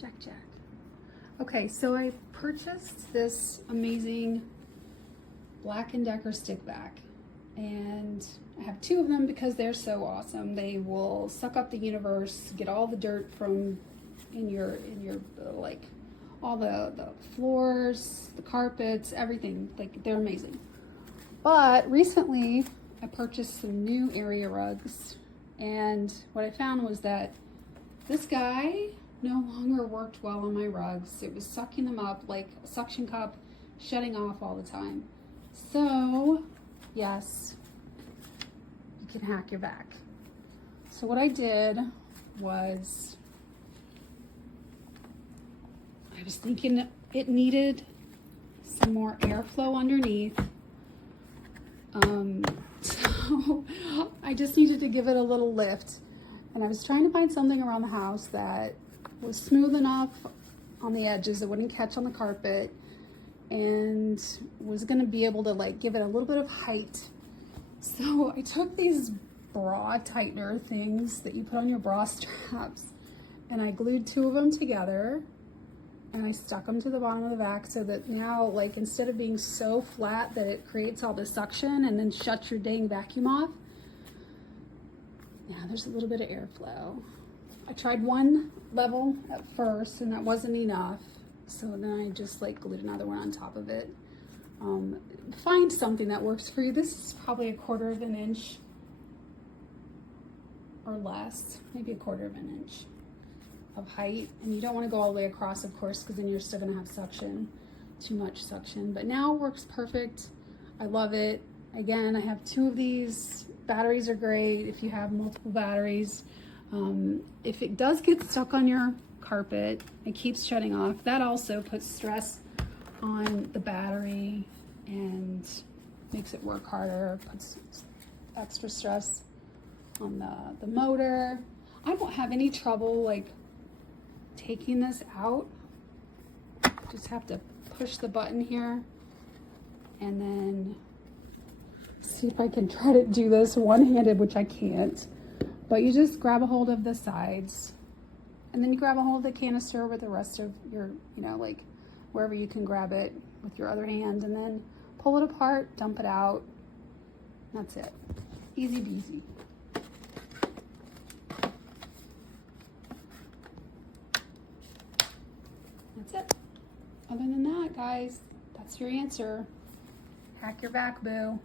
Jack. Okay, so I purchased this amazing Black & Decker stick vac, and I have two of them because they're so awesome. They will suck up the universe, get all the dirt from in your like all the floors, the carpets, everything. Like, they're amazing. But recently I purchased some new area rugs, and what I found was that this guy no longer worked well on my rugs. It was sucking them up like a suction cup, shutting off all the time. So yes, you can hack your back. So what I did was, I was thinking it needed some more airflow underneath. So I just needed to give it a little lift, and I was trying to find something around the house that was smooth enough on the edges, it wouldn't catch on the carpet, and was gonna be able to like give it a little bit of height. So I took these bra tightener things that you put on your bra straps, and I glued two of them together, and I stuck them to the bottom of the vac so that now, like, instead of being so flat that it creates all the suction and then shuts your dang vacuum off, now there's a little bit of airflow. I tried one level at first and that wasn't enough, so then I just like glued another one on top of it. Find something that works for you. This is probably 1/4 of an inch or less, maybe 1/4 of an inch of height, and you don't want to go all the way across, of course, because then you're still going to have suction, too much suction. But now it works perfect. I love it. Again, I have two of these. Batteries are great if you have multiple batteries. If it does get stuck on your carpet, it keeps shutting off. That also puts stress on the battery and makes it work harder, puts extra stress on the motor. I won't have any trouble like taking this out. Just have to push the button here and then see if I can try to do this one-handed, which I can't. But you just grab a hold of the sides, and then you grab a hold of the canister with the rest of your, like wherever you can grab it with your other hand, and then pull it apart, dump it out. That's it. Easy peasy. That's it. Other than that, guys, that's your answer. Hack your back, boo.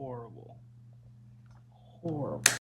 Horrible. Horrible.